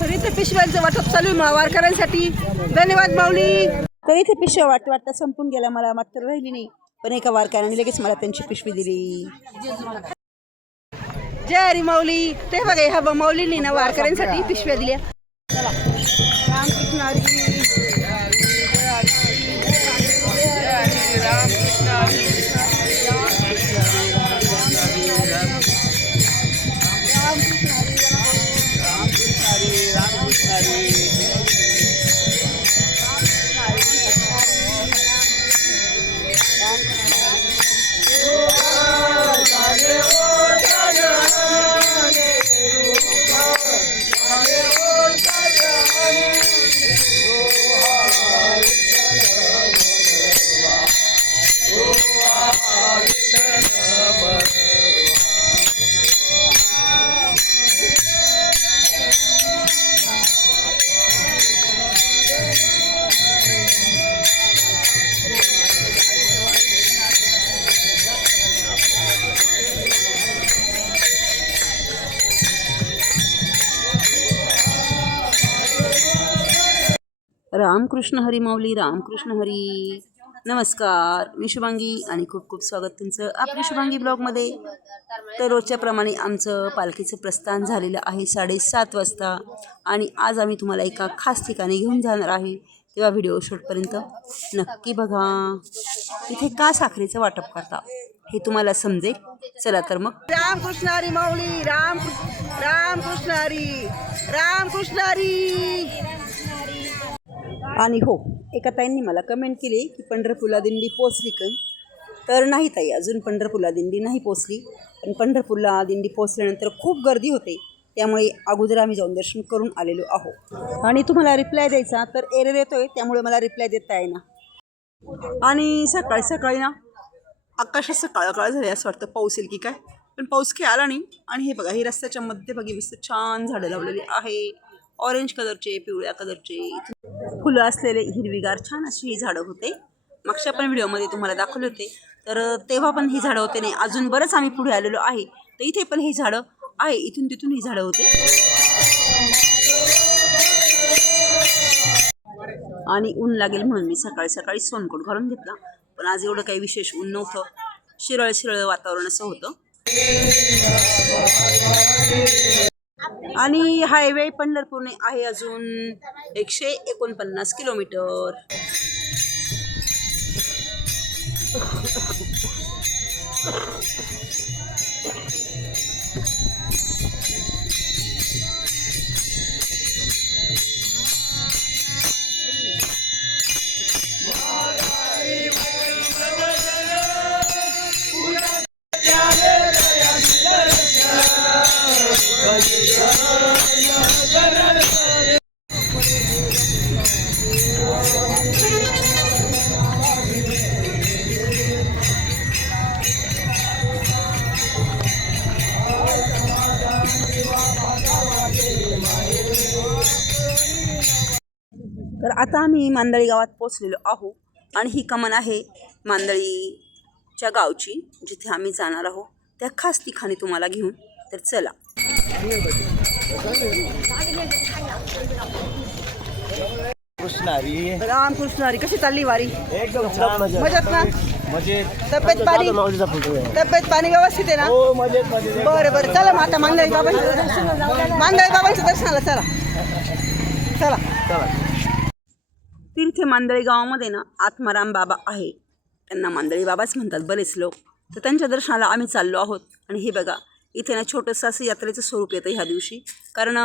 तर इथे पिशव्यांचं वाटप चालू आहे वारकऱ्यांसाठी. धन्यवाद माऊली. तर इथे पिशव्या वाटता संपून गेला, मला मात्र राहिली नाही, पण एका वारकऱ्याने लगेच मला त्यांची पिशवी दिली. जय हरी माऊली. ते बघा ह्या माऊलींनी ना वारकऱ्यांसाठी पिशव्या दिल्या. रामकृष्ण हरी. रामकृष्ण हरी माऊली. रामकृष्ण हरी. नमस्कार, मी शुभांगी आणि खूप खूप स्वागत तुमचं आपल्या शुभांगी ब्लॉगमध्ये. तर रोजच्या प्रमाणे आमचं पालखीचं प्रस्थान झालेलं आहे 7:30 वाजता आणि आज आम्ही तुम्हाला एका खास ठिकाणी घेऊन जाणार आहे. तेव्हा व्हिडिओ शेवटपर्यंत नक्की बघा. इथे का साखरेचं वाटप करता हे तुम्हाला समजेल. चला तर मग. रामकृष्ण हरी माऊली. रामकृष्ण हरी. रामकृष्ण हरी. आणि हो, एका ताईंनी मला कमेंट केली की पंढरपूरला दिंडी पोचली का. तर नाही ताई, अजून पंढरपूरला दिंडी नाही पोचली, पण पंढरपूरला दिंडी पोचल्यानंतर खूप गर्दी होते, त्यामुळे अगोदर आम्ही जाऊन दर्शन करून आलेलो आहोत. आणि तुम्हाला रिप्लाय द्यायचा तर एरर येतोय, त्यामुळे मला रिप्लाय देता येईना. आणि सकाळी सकाळी ना आकाश असं काळं काळं झालं, असं वाटतं पाऊस येईल की काय, पण पाऊस काही आला नाही. आणि हे बघा, ही रस्त्याच्या मध्यभागी मस्त छान झाडं लावलेली आहे. ऑरेंज कलरचे, पिवळ्या कलरचे फुलं असलेले हिरवीगार छान अशी ही झाडं होते. मागच्या पण व्हिडिओमध्ये तुम्हाला दाखवले होते, तर तेव्हा पण ही झाडं होते. नाही, अजून बरंच आम्ही पुढे आलेलो आहे, तर इथे पण ही झाडं आहे. इथून तिथून ही झाडं होते. आणि ऊन लागेल म्हणून मी सकाळी सकाळी सोनकोट घालून घेतला, पण आज एवढं काही विशेष ऊन नव्हतं. शिरळ शिरळ वातावरण असं होतं. आणि हायवे पंढरपूरने आहे अजून 149 किलोमीटर. तर आता आम्ही मांदळी गावात पोचलेलो आहोत आणि ही कमान आहे मांदळीच्या गावची, जिथे आम्ही जाणार आहोत त्या खास ठिकाणी तुम्हाला घेऊन. तर चला. रामकृष्ण हरी. कशी चालली वारी? एकदम छान. मजेत ना? मजेत. तब्येत पाणी व्यवस्थित आहे ना? हो, मजेत मजेत. बरं बरं, चला मग आता मांदळी बाबांच्या दर्शनाला चला चला. तिथे मांदळी गावामध्ये ना आत्माराम बाबा आहे, त्यांना मांदळी बाबाच म्हणतात बरेच लोक. तर त्यांच्या दर्शनाला आम्ही चाललो आहोत. आणि हे बघा, इथे ना छोटंसं असं यात्रेचं स्वरूप येतं ह्या दिवशी. कारण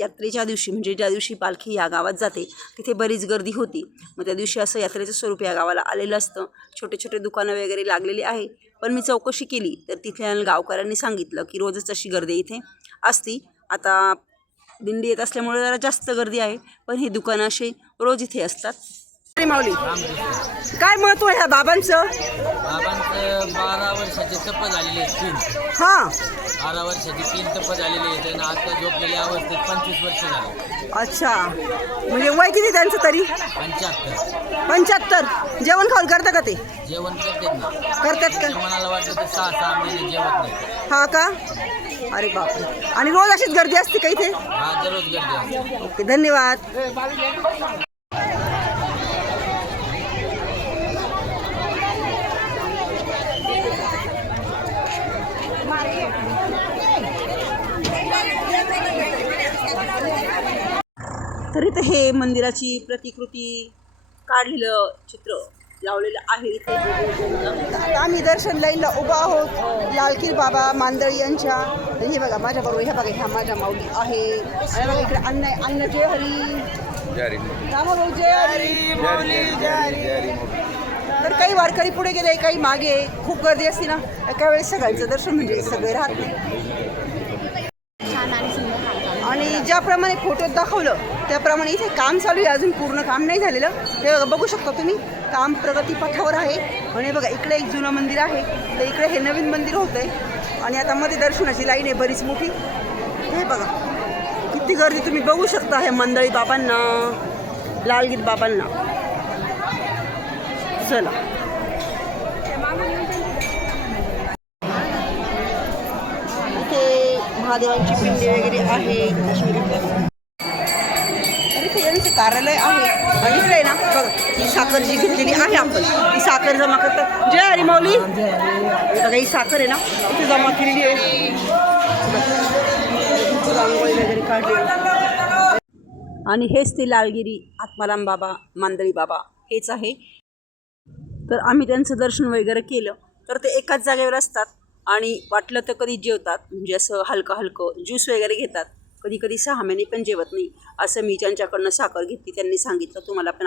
यात्रेच्या दिवशी म्हणजे ज्या दिवशी पालखी या गावात जाते तिथे बरीच गर्दी होती. मग त्या दिवशी असं यात्रेचं स्वरूप या गावाला आलेलं असतं. छोटे छोटे दुकानं वगैरे लागलेली आहे. पण मी चौकशी केली तर तिथल्या गावकऱ्यांनी सांगितलं की रोजच अशी गर्दी इथे असती. आता दिंडी येत असल्यामुळे जरा जास्त गर्दी आहे, पण ही दुकानं अशी रोज इथे असतात. माऊली, काय महत्व आहे ह्या बाबांचं? 12 वर्षाचे तप झालेले आहेत 3. हां, 12 वर्षाचे 3 तप झालेले आहेत आणि आता झोपलेल्या अवस्थेत 25 वर्ष झाले. अच्छा, म्हणजे वय किती त्यांचं तरी? 75. जेवण खाऊन करता का ते? जेवण करतात ना. करतात का? मनाला वाटलं तर 6 महिने जेवत नाही. हा का? अरे बापरे. आणि रोज अशीच गर्दी असते का इथे? हा दररोज गर्दी असते. ओके, धन्यवाद. तर इथे हे मंदिराची प्रतिकृती काढलेलं चित्र लावलेलं आहे इथे. आता आम्ही दर्शन लाईनला उभा आहोत लालकीर बाबा मांदळी यांच्या. तर हे बघा माझ्याबरोबर, ह्या बघा ह्या माझ्या माऊली आहे. आणि बघा इकडे अन्न आहे, अन्न जय हरी रामाभाऊ जय हरी. तर काही वारकरी पुढे गेले, काही मागे. खूप गर्दी असते ना, एका वेळेस सगळ्यांचं दर्शन म्हणजे सगळे राहत नाही. आणि ज्याप्रमाणे फोटोत दाखवलं त्याप्रमाणे इथे काम चालू आहे, अजून पूर्ण काम नाही झालेलं. हे बघू शकता तुम्ही, काम प्रगतीपथावर आहे. आणि बघा इकडे एक जुनं मंदिर आहे, तर इकडे हे नवीन मंदिर होतं आहे. आणि आता मध्ये दर्शनाची लाईन आहे बरीच मोठी. हे बघा किती गर्दी तुम्ही बघू शकता हे मंदळी बाबांना, लालगीर बाबांना. चला इथे महादेवांची पिंडी वगैरे आहे. इथे यांचं कार्यालय आहे. आणि इकडे ना बघा ही साखर जी घेतलेली आहे आपण, ही साखर जमा करतात. जय हरी माऊली. बघा ही साखर आहे ना इथे जमा केलेली आहे. रांगोळी वगैरे काढली. आणि हेच ते लालगिरी आत्माराम बाबा मांदळी बाबा हेच आहे. तर आम्ही त्यांचं दर्शन वगैरे केलं. तर ते एकाच जागेवर असतात आणि वाटलं तर कधी जेवतात, म्हणजे असं हलकं हलकं ज्यूस वगैरे घेतात. कधी कधी 6 महिने पण जेवत नाही. असं मी ज्यांच्याकडनं साखर घेतली त्यांनी सांगितलं. तुम्हाला पण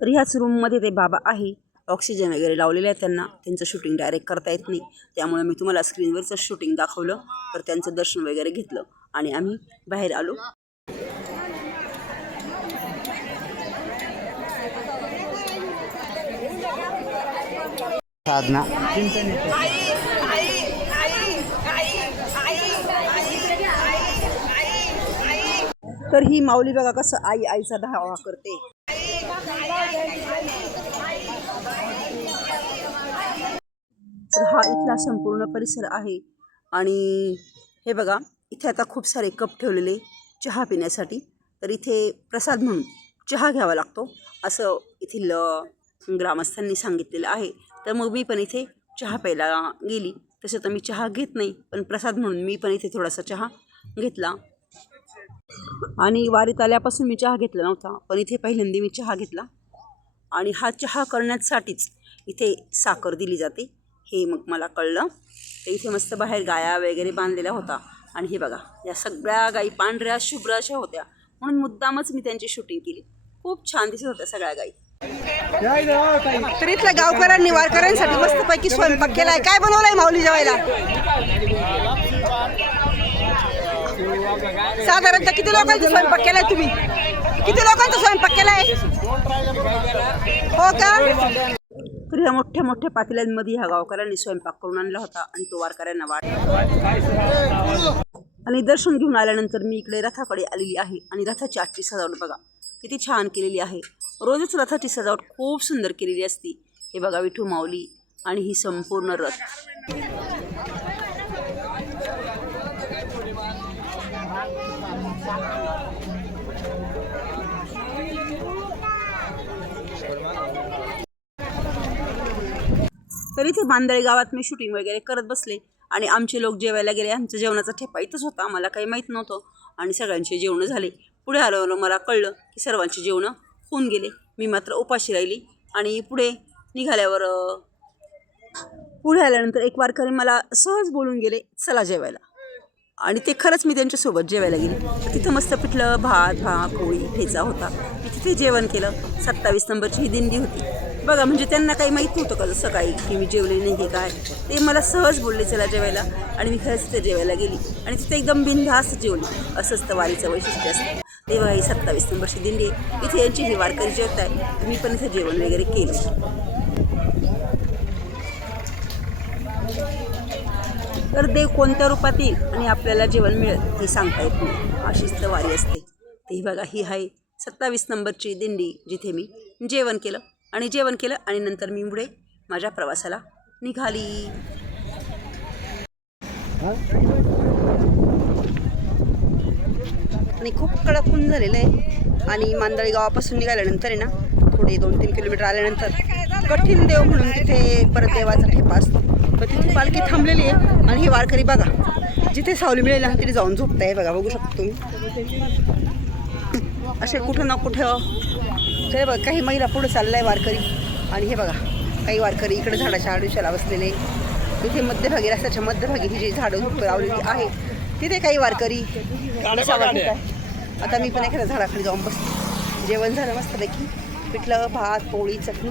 तर ह्याच रूममध्ये ते बाबा आहे. ऑक्सिजन वगैरे लावलेलं आहे त्यांना. त्यांचं शूटिंग डायरेक्ट करता येत नाही, त्यामुळे मी तुम्हाला स्क्रीनवरचं शूटिंग दाखवलं. तर त्यांचं दर्शन वगैरे घेतलं आणि आम्ही बाहेर आलो. साधना तर ही माऊली बघा कसं आई आईचा धावा करते. तर हा इथला संपूर्ण परिसर आहे. आणि हे बघा इथे आता खूप सारे कप ठेवलेले चहा पिण्यासाठी. तर इथे प्रसाद म्हणून चहा घ्यावा लागतो असं येथील ग्रामस्थांनी सांगितलेलं आहे. तर मग मी पण इथे चहा प्यायला गेली. तसं तर मी चहा घेत नाही, पण प्रसाद म्हणून मी पण इथे थोडासा चहा घेतला. आणि वारीत आल्यापासून मी चहा घेतला नव्हता, पण इथे पहिल्यांदा मी चहा घेतला. आणि हा चहा करण्यासाठीच इथे साखर दिली जाते हे मग मला कळलं. तर इथे मस्त बाहेर गाया वगैरे बांधलेल्या होता. आणि हे बघा या सगळ्या गाई पांढऱ्या शुभ्र अशा होत्या, म्हणून मुद्दामच मी त्यांची शूटिंग केली. खूप छान दिसत होत्या सगळ्या गाई. तर इथल्या गावकऱ्यांनी वारकऱ्यांसाठी मस्तपैकी स्वयंपाक केलाय. काय बनवलाय माऊली जेवायला? साधारणतः किती लोकांचा स्वयंपाक केलाय तुम्ही? किती लोकांचा स्वयंपाक केलाय? हो का? तर ह्या मोठ्या मोठ्या पातेल्यांमध्ये ह्या गावकऱ्यांनी स्वयंपाक करून आणला होता आणि तो वारकऱ्यांना वाढला. आणि दर्शन घेऊन आल्यानंतर मी इकडे रथाकडे आलेली आहे. आणि रथाची आजची सजावट बघा किती छान केलेली आहे. रोजच रथाची सजावट खूप सुंदर केलेली असती. हे बघा विठू माऊली आणि ही संपूर्ण रथ. तर इथे मांदळी गावात मी शूटिंग वगैरे करत बसले आणि आमचे लोक जेवायला गेले. आमच्या जेवणाचा ठेपा इथंच होता, मला काही माहीत नव्हतं. आणि सगळ्यांचे जेवणं झाले. पुढे आल्यावर मला कळलं की सर्वांची जेवणं होऊन गेले. मी मात्र उपाशी राहिली. आणि पुढे निघाल्यावर पुढे आल्यानंतर एक वारकरी मला सहज बोलून गेले, चला जेवायला. आणि ते खरंच मी त्यांच्यासोबत जेवायला गेले. तिथं मस्त पिठलं भात पोळी ठेचा होता. मी तिथे जेवण केलं. 27 नंबरची ही दिंडी होती. बघा म्हणजे त्यांना काही माहीत नव्हतं का जसं काही की मी जेवले नाही की काय. ते मला सहज बोलले चला जेवायला आणि मी खरंच तिथे जेवायला गेली आणि तिथे एकदम बिनधास्त जेवली. असंच तर वारीचं वैशिष्ट्य असतं. ते बघा ही 27 नंबरची दिंडी आहे. इथे यांची ही वारकरी जेवत आहे. मी पण इथे जेवण वगैरे केलं. तर देव कोणत्या रूपात येईल आणि आपल्याला जेवण मिळेल हे सांगता येत नाही. अशीच तर वारी असते. ते बघा ही आहे 27 नंबरची दिंडी जिथे मी जेवण केलं आणि नंतर मी पुढे माझ्या प्रवासाला निघाली. आणि खूप कडक ऊन झालेलं आहे आणि मांदळी गावापासून निघाल्यानंतर आहे ना थोडे 2-3 किलोमीटर आल्यानंतर कठीण देव म्हणून तिथे परत देवाचा ठेपा असतो. तर तिथे पालखी थांबलेली आहे आणि हे वारकरी बघा जिथे सावली मिळेल ना तिथे जाऊन झोपत आहे. बघा बघू शकतो तुम्ही असे कुठं ना कुठं. ते बघा काही महिला पुढं चाललं आहे वारकरी आणि हे बघा काही वारकरी इकडे झाडाच्या आडुशाला बसलेले. इथे मध्यभागी रस्त्याच्या मध्यभागी ही जी झाडं लावलेली आहे तिथे काही वारकरी. आता मी पण एखाद्या झाडाखाली जाऊन बसते. जेवण झालं मस्तपैकी पिठलं भात पोळी चटणी.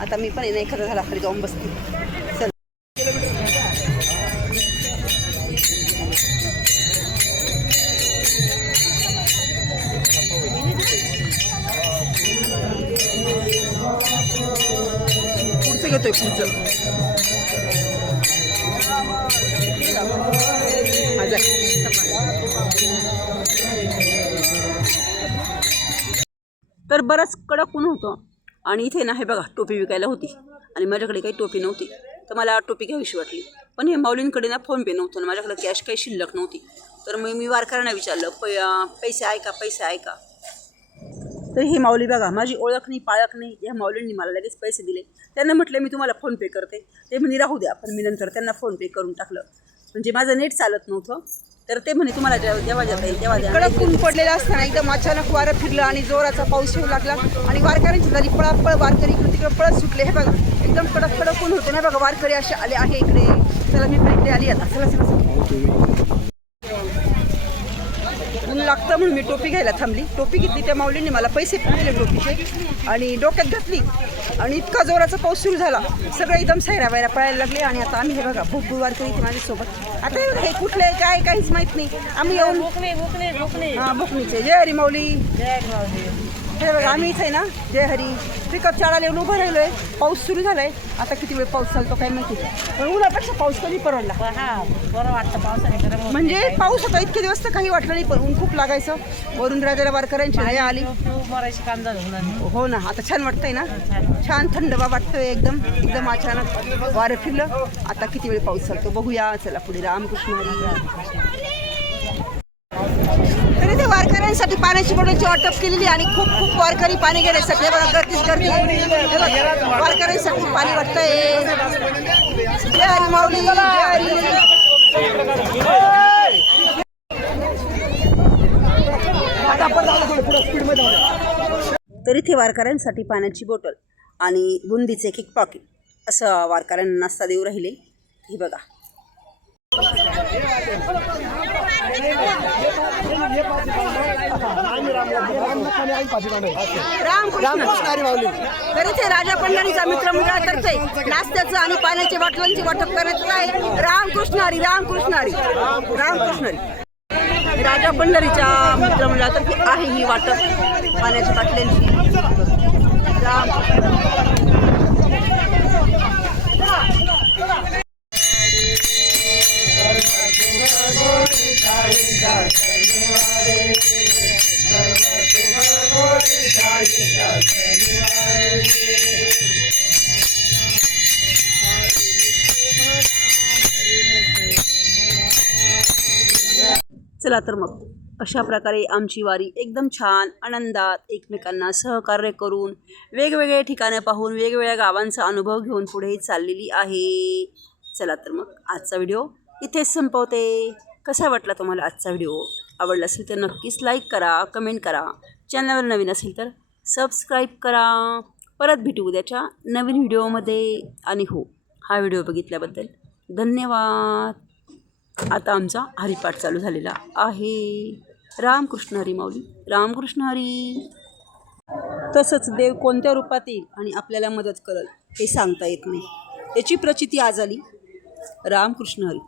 आता मी पण एखाद्या झाडाखाली जाऊन बसते. चल पुढचं घेतोय पुढचं माझा. तर बरंच कडक ऊन होतं आणि इथे ना हे बघा टोपी विकायला होती आणि माझ्याकडे काही टोपी नव्हती. तर मला टोपी घ्यावीशी वाटली पण हे माऊलींकडे ना फोनपे नव्हतं ना माझ्याकडे कॅश काही शिल्लक नव्हती. तर मग मी वारकऱ्यांना विचारलं पैसे आहे का. तर हे माऊली बघा माझी ओळख नाही पाळख नाही. या माऊलींनी मला लगेच पैसे दिले. त्यांना म्हटलं मी तुम्हाला फोनपे करते. ते म्हणे राहू द्या. पण मी नंतर त्यांना फोनपे करून टाकलं म्हणजे माझं नेट चालत नव्हतं. तर ते म्हणे तुम्हाला जेव्हा जाता येईल तेव्हा द्या. कडक ऊन पडलेलं असताना एकदम अचानक वारं फिरलं आणि जोराचा पाऊस येऊ लागला आणि वारकऱ्यांची झाली पळापळ. वारकरी इकडे तिकडे पळत सुटले. हे बघा एकदम कडक ऊन होते ना बघा. वारकरी असे आले आहे इकडे. चला मी पण इकडे आली आता. चला ऊन लागतं म्हणून मी टोपी घ्यायला थांबली. टोपी घेतली त्या माऊलींनी मला पैसे पण दिले टोपीचे आणि डोक्यात घातली आणि इतका जोराचा पाऊस सुरू झाला. सगळे एकदम सैरा वैरा पळायला लागले आणि आता आम्ही हे बघा भूक वारकरी इथे माझ्यासोबत. आता हे कुठले काय काहीच माहीत नाही. आम्ही येऊन हां भुकणीचे जय हरी माऊली. हे बघा आम्ही इथे ना जय हरी पिकअप चाळाला येऊन उभं राहिलो आहे. पाऊस सुरू झाला आहे. आता किती वेळ पाऊस चालतो काय माहिती. पण उन्हापेक्षा पाऊस कधी परवडला. बरं वाटतं पावसाने. म्हणजे पाऊस होता इतके दिवस तर काही वाटलं नाही पण ऊन खूप लागायचं. वरून राजाला वारकऱ्यांची दया आली. मरायची काम झालं हो ना आता छान वाटतंय ना. छान थंडवा वाटतोय एकदम अचानक वारं फिरलं. आता किती वेळ पाऊस चालतो बघूया. चला पुढे रामकृष्ण हरी. तर इथे वारकऱ्यांसाठी पाण्याची बॉटलची वाटप केलेली आणि खूप वारकरी पाणी घेण्यासाठी गर्दी वारकऱ्यांसाठी पाणी वाटतंय. जय हरी माऊली जय हरी. तर इथे वारकऱ्यांसाठी पाण्याची बॉटल आणि बुंदीचे एक पॉकेट असं वारकऱ्यांना नाश्ता देऊ राहिले. हे बघा तर इथे राजा पंढरीचा मित्रमंडळातर्फे नाश्त्याचं आणि पाण्याच्या बाटलांची वाटप करण्यात आहे. रामकृष्ण हरी. राजा पंढरीच्या मित्रमंडळातर्फे आहे ही वाटप पाण्याच्या बाटल्यांची. चला तर मग अशा प्रकारे आमची वारी एकदम छान आनंदात एकमेकांना सहकार्य करून वेगवेगळे ठिकाणं पाहून वेगवेगळ्या गावांचा अनुभव घेऊन पुढे चाललेली आहे. चला तर मग आजचा व्हिडिओ इथेच संपवते. कसा वाटला तुम्हाला आजचा व्हिडिओ? आवडला असेल तर नक्कीच लाईक करा, कमेंट करा. चॅनलवर नवीन असेल तर सबस्क्राईब करा. परत भेटू उद्याच्या नवीन व्हिडिओमध्ये. आणि हो हा व्हिडिओ बघितल्याबद्दल धन्यवाद. आता आमचा हरिपाठ चालू झालेला आहे. रामकृष्ण हरी माऊली. रामकृष्ण हरी. तसंच देव कोणत्या रूपात येईल आणि आपल्याला मदत करेल हे सांगता येत नाही. त्याची प्रचिती आज आली. रामकृष्ण हरी.